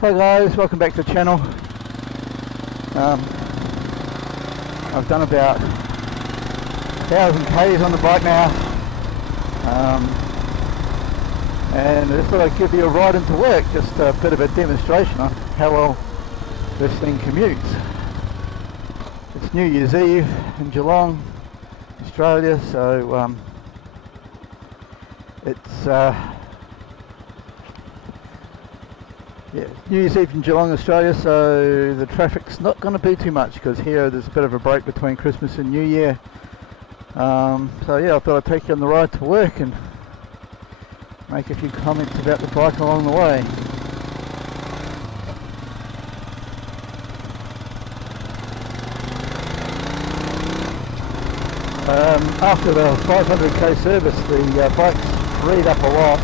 Hi guys, welcome back to the channel. I've done about 1,000 k's on the bike now, and I just thought I'd give you a ride into work, just a bit of a demonstration on how well this thing commutes. It's New Year's Eve in Geelong, Australia, so it's New Year's Eve in Geelong, Australia, so the traffic's not going to be too much because here there's a bit of a break between Christmas and New Year. So yeah, I thought I'd take you on the ride to work and make a few comments about the bike along the way. After the 500k service, the bike's freed up a lot.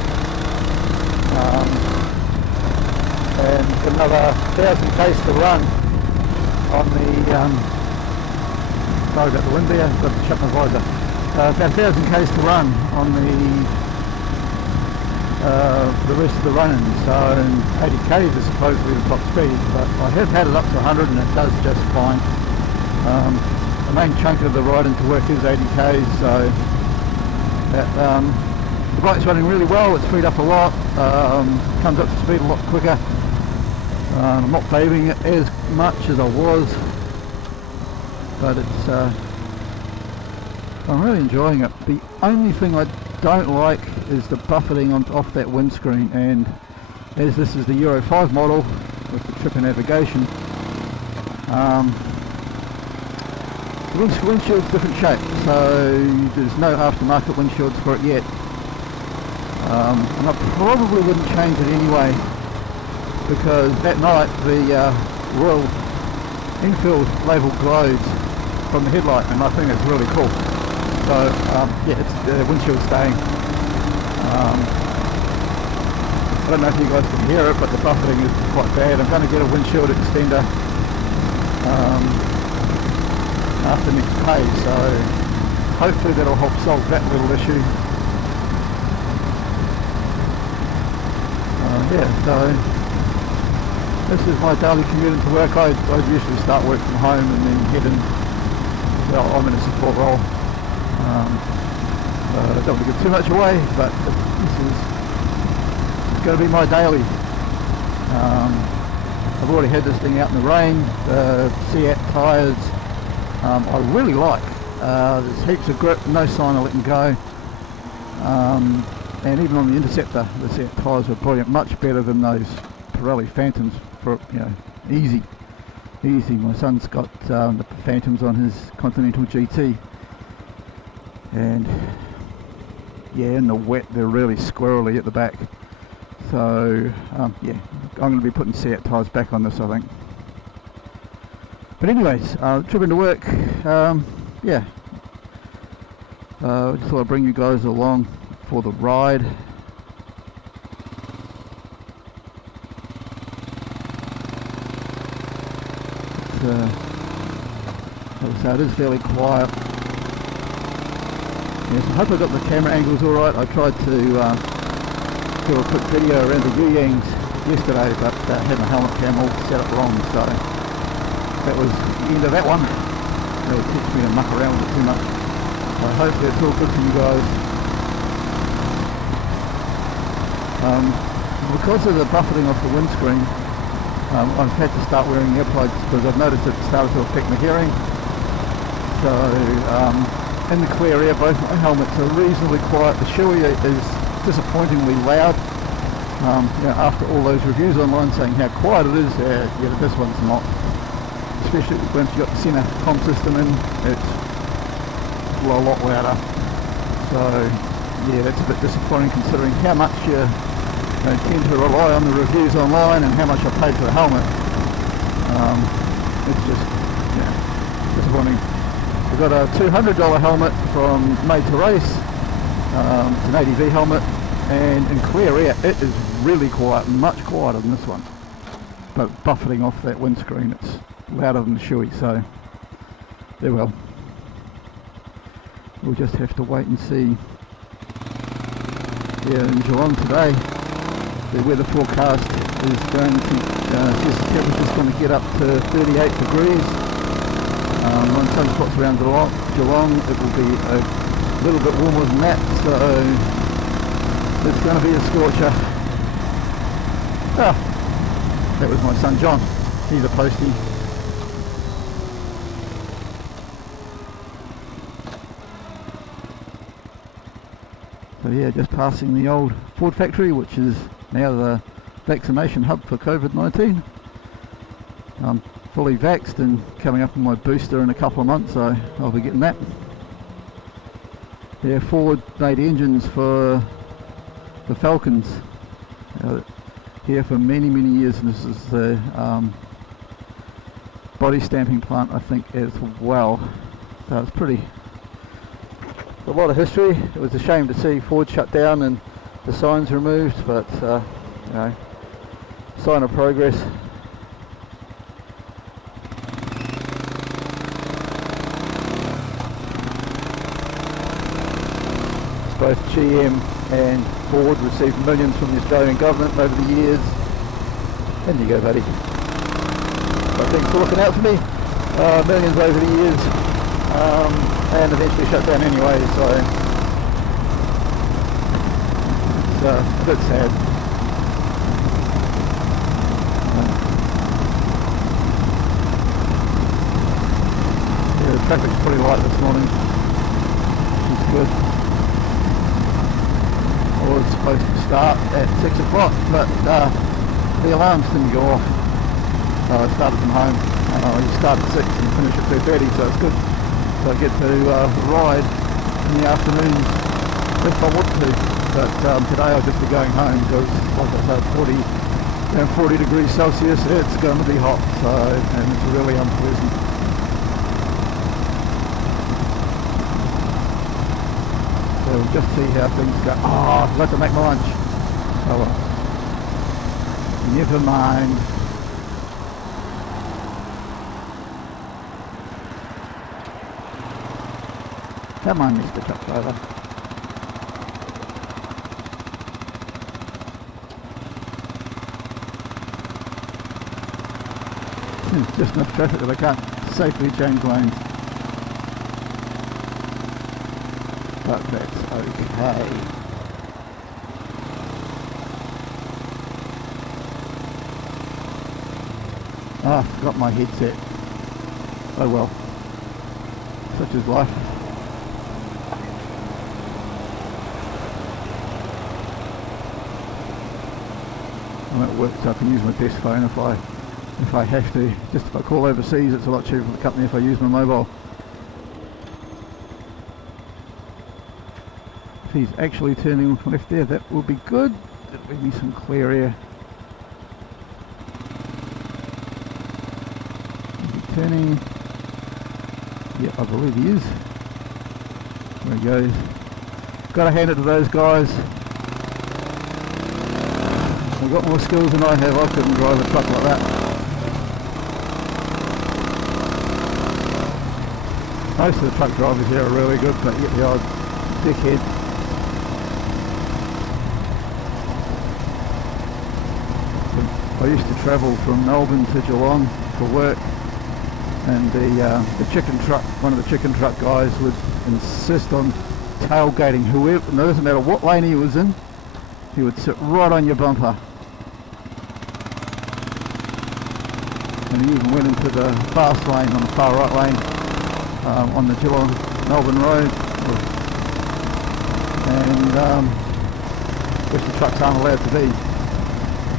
And another 1,000 k's to run on the sorry about the wind there, I've got to shut my visor. About 1,000 k's to run on the rest of the running, so 80 k's is supposedly the top speed, but I have had it up to 100 and it does just fine. The main chunk of the ride into work is 80 k's, so that, the bike's running really well. It's freed up a lot, comes up to speed a lot quicker. I'm not favouring it as much as I was, but it's I'm really enjoying it. The only thing I don't like is the buffeting off that windscreen, and as this is the Euro 5 model with the trip and navigation, the windshield's different shape, so there's no aftermarket windshields for it yet, and I probably wouldn't change it anyway, because that night the Royal Enfield label glows from the headlight, and I think it's really cool. So yeah, it's the windshield staying. I don't know if you guys can hear it, but the buffeting is quite bad. I'm going to get a windshield extender after next pay, so hopefully that'll help solve that little issue. Yeah, so this is my daily commute into work. I usually start work from home and then head in. Well, I'm in a support role. I don't want to give too much away, but this is going to be my daily. I've already had this thing out in the rain. The Seat tyres I really like. There's heaps of grip, no sign of letting go. And even on the Interceptor, the Seat tyres were brilliant, much better than those Pirelli Phantoms. For, you know, easy. My son's got the Phantoms on his Continental GT, and yeah, in the wet they're really squirrely at the back. So yeah, I'm going to be putting Seat tyres back on this, I think. But anyways, trip into work. Yeah, I just thought I'd bring you guys along for the ride. So it is fairly quiet. Yes, I hope I got the camera angles alright. I tried to do a quick video around the Yuyangs yesterday, but had my helmet cam all set up wrong, so that was the end of that one. It teach me to muck around with it too much. So hopefully it's all good for you guys. Because of the buffeting off the windscreen, I've had to start wearing earplugs because I've noticed it started to affect my hearing. So in the clear air, both my helmets are reasonably quiet. The Shoei is disappointingly loud. You know, after all those reviews online saying how quiet it is, yeah, this one's not. Especially once you've got the centre comm system in, it's a lot louder. So yeah, that's a bit disappointing considering how much you tend to rely on the reviews online and how much I paid for the helmet. It's just, yeah, disappointing. We've got a $200 helmet from Made to Race. It's an ADV helmet, and in clear air it is really quiet, much quieter than this one. But buffeting off that windscreen, it's louder than the Shoei, so there well. We'll just have to wait and see. Yeah, in Geelong today, the weather forecast is going to, says the temperature's going to get up to 38 degrees. On some spots around Geelong it will be a little bit warmer than that, so it's going to be a scorcher. That was my son John, he's a postie. So yeah, just passing the old Ford factory, which is now the vaccination hub for COVID-19. I'm fully vaxxed and coming up on my booster in a couple of months, so I'll be getting that. Yeah, Ford made engines for the Falcons here for many years, and this is the body stamping plant, I think, as well. So it's a lot of history. It was a shame to see Ford shut down and the signs removed, but you know, sign of progress. Both GM and Ford received millions from the Australian government over the years. In you go, buddy. So thanks for looking out for me. Millions over the years, and eventually shut down anyway, so it's a bit sad. Yeah, the traffic's pretty light this morning, which is good. I was supposed to start at 6 o'clock, but the alarms didn't go off. So I started from home. You start at 6 and finish at 2:30, so it's good. So I get to ride in the afternoon if I want to. But today I'll just be going home because, like I said, around 40 degrees Celsius, it's going to be hot, so, and it's really unpleasant. So we'll just see how things go. Oh, I forgot to make my lunch. Oh well. Never mind. Come on, Mr. Truck Driver. There's just enough traffic that I can't safely change lanes. But that's okay. Ah, forgot my headset. Oh well. Such is life. I'm at work, so I can use my desk phone if I have to. Just if I call overseas, it's a lot cheaper for the company if I use my mobile. If he's actually turning left there, that will be good. That'll give me some clear air. Is he turning? Yeah, I believe he is. There he goes. Got to hand it to those guys. They've got more skills than I have. I couldn't drive a truck like that. Most of the truck drivers here are really good, but you get the odd dickhead. I used to travel from Melbourne to Geelong for work, and the chicken truck, one of the chicken truck guys would insist on tailgating whoever, no, doesn't matter what lane he was in, he would sit right on your bumper. And he even went into the fast lane, on the far right lane, on the Geelong Melbourne Road, and which the trucks aren't allowed to be.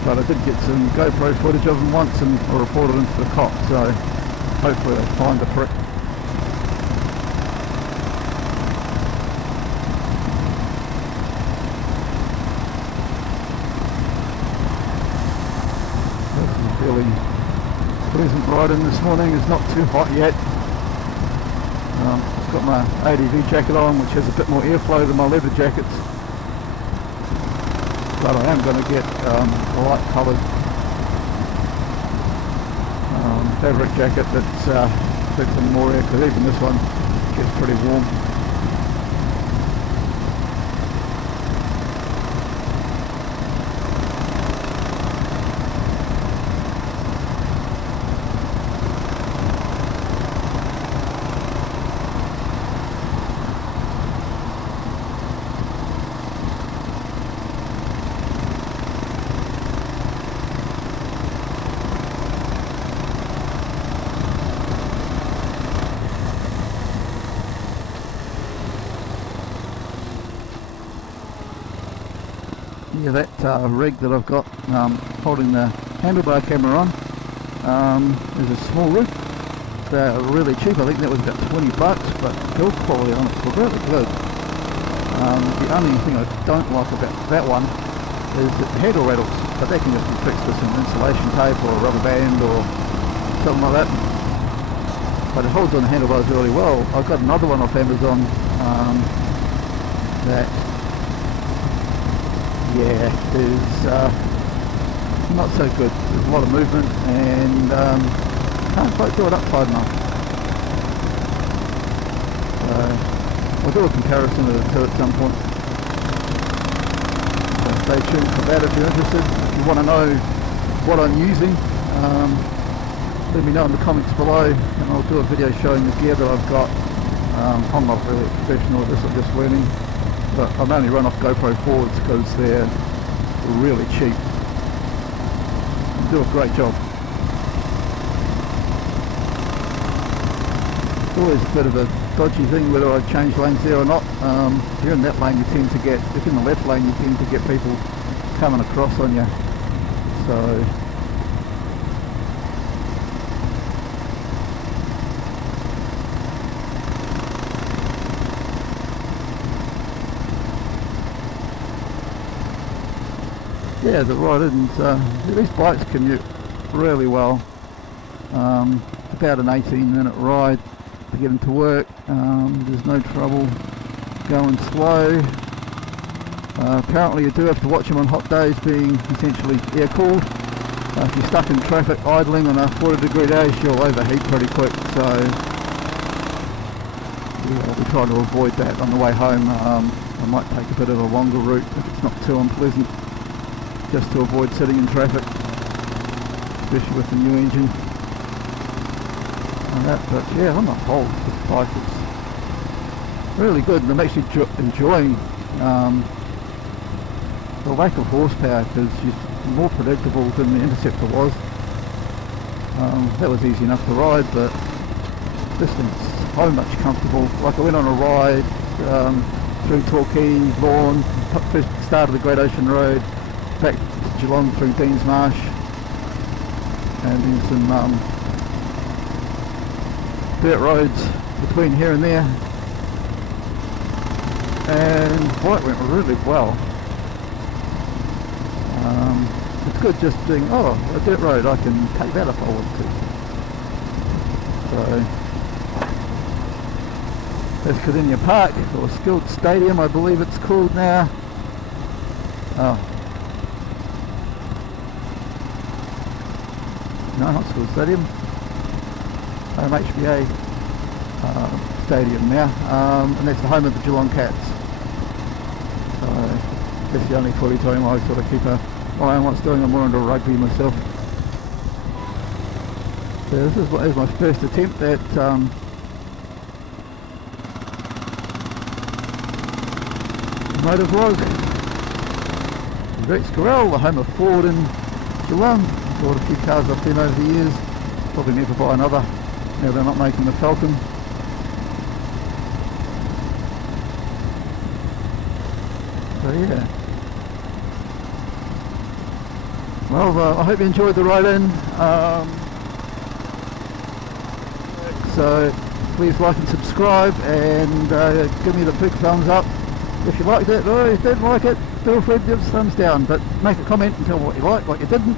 But I did get some GoPro footage of them once and I reported them to the cops, so hopefully they'll find the prick. I'm feeling pleasant riding this morning. It's not too hot yet. I've got my ADV jacket on, which has a bit more airflow than my leather jackets. But I am going to get a light coloured fabric jacket that's gets some more air, because even this one gets pretty warm. Yeah, that rig that I've got holding the handlebar camera on is a small rig. They're really cheap. I think that was about 20 bucks, but build quality on it's really good. The only thing I don't like about that one is that the handle rattles, but that can just be fixed with some insulation tape or a rubber band or something like that. But it holds on the handlebars really well. I've got another one off Amazon that is not so good. There's a lot of movement and can't quite do it up tight enough. So I'll do a comparison of the two at some point. So stay tuned for that if you're interested. If you want to know what I'm using, let me know in the comments below and I'll do a video showing the gear that I've got. I'm not really a professional at this, I'm just learning. But I've only run off GoPro 4s because they're really cheap. They do a great job. It's always a bit of a dodgy thing whether I change lanes there or not. If you're in that lane you tend to get, if you're in the left lane you tend to get people coming across on you. So yeah, the ride-ins, these bikes commute really well. About an 18-minute ride to get into work. There's no trouble going slow. Apparently you do have to watch them on hot days being essentially air-cooled. If you're stuck in traffic idling on a 40-degree day, you'll overheat pretty quick. So yeah, we try to avoid that on the way home. I might take a bit of a longer route if it's not too unpleasant, just to avoid sitting in traffic, especially with the new engine and that. But yeah, on the whole, this bike is really good, and I'm actually enjoying the lack of horsepower because it's more predictable than the Interceptor was. That was easy enough to ride, but this thing's so much comfortable. Like I went on a ride through Torquay, Vaughan, first started the Great Ocean Road, back to Geelong through Deans Marsh, and then some dirt roads between here and there, and boy, it went really well. It's good just being, a dirt road, I can take that if I want to. So that's Cardinia Park, or Skilled Stadium I believe it's called now. No, not Skilled Stadium. HBA Stadium now, and that's the home of the Geelong Cats. So that's the only footy team I sort of keep an eye on what's doing. I'm more into rugby myself. So this is my first attempt at motovlog. Rex Corral, the home of Ford in Geelong. Bought a few cars off them over the years. Probably never buy another. Now they're not making the Falcon. So yeah. Well, I hope you enjoyed the ride-in. So please like and subscribe, and give me the big thumbs up if you liked it, or if you didn't like it, feel free to give us a thumbs down, but make a comment and tell me what you liked, what you didn't.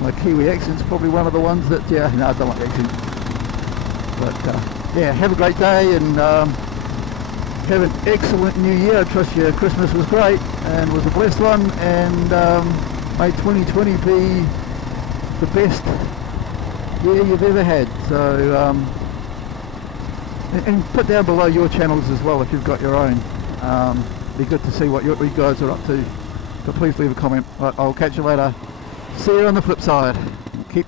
My Kiwi accent's probably one of the ones that, I don't like accent. But yeah, have a great day, and have an excellent new year. I trust your Christmas was great and was a blessed one, and may 2020 be the best year you've ever had. So and put down below your channels as well if you've got your own. Be good to see what you guys are up to, so please leave a comment. Right, I'll catch you later. See you on the flip side. Keep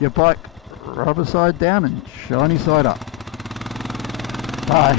your bike rubber side down and shiny side up. Bye.